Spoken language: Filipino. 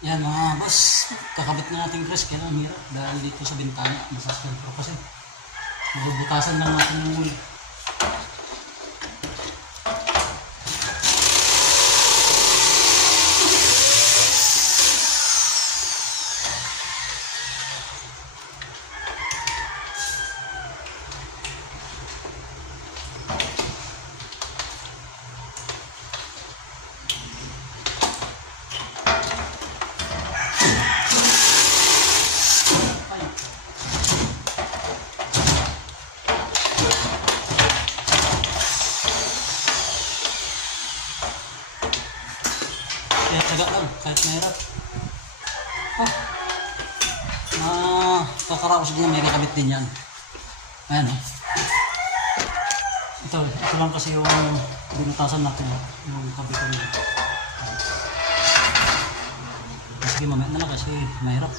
Yan mga boss, kakabit na natin press kaya ang hirap dahil dito sa bintana masasyan ko kasi mabubutasan lang natin yung wool. Kaya taga lang, kahit mahirap. Kakaraos din may kakabit din yan. Ayan o. Ito lang kasi yung binutasan natin yung kabitan nito. Sige mamaya na lang kasi mahirap.